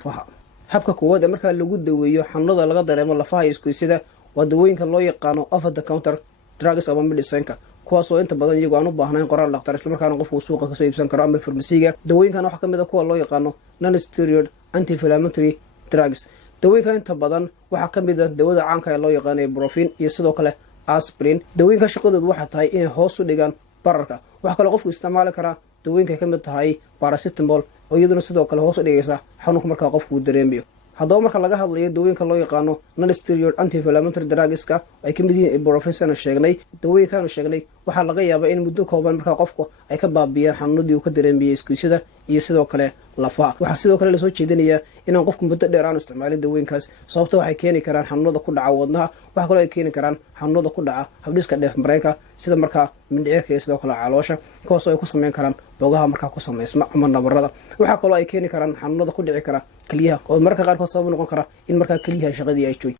lafaha. Habka koowaad ee marka lagu daweeyo xanuunada laga dareemo lafaha iyo isgoysyada waa dawooyinka loo yaqaano over the counter drugs ama medicine-ka, kuwaas oo inta badan iyagu aan u baahnayn qoraal dhakhtar isla markaana qofku suuqa ka soo iibsan karo ama farmasiga. Dawooyinkan waxa kamid ah kuwa loo yaqaano non-steroid anti-inflammatory drugs. dawooyinka inta badan waxa kamid ah dawada caanka ee loo yaqaano ibuprofen iyo sidoo kale aspirin. dawooyinka shaqadoodu waxa tahay inay hoos u dhigaan bararka. waxa kale qofku isticmaali karaa dawooyinka kamid tahay paracetamol oo iyaduna sidoo kale hoos u dhigaysa xanuunka marka qofku dareemayo. haddaba marka laga hadlayo dawooyinka loo yaqaano non-steroid anti-inflammatory drugska ay kamid yihiin ibuprofen sheegnay, dawooyinkaanu sheegnay waxaa laga yaabaa in muddo kooban marka qofku ay ka baabiyaan xanuunadii uu ka dareemayay isgoysyada iyo sidoo kale lafaha. waxaa sidoo kale lasoo jeedinayaa inaan qofku muddo dheer aanu isticmaalin dawooyinkaas, sababta waxay keeni karaan xanuunada ku dhaca wadnaha. waxa kaloo ay keeni karaan xanuunada ku dhaca habdhiska dheef mareenka sida markaa mindhicirka iyo sidoo kale caloosha, kuwaas oo ay ku sameyn karaan boogaha markaa ku samaysma ama nabarada. waxaa kaloo ay keeni karaan xanuunada ku dhici kara keliyaha oo mararka qaarkood sabab noqon kara in markaa keliyaha shaqadii ay joojiso.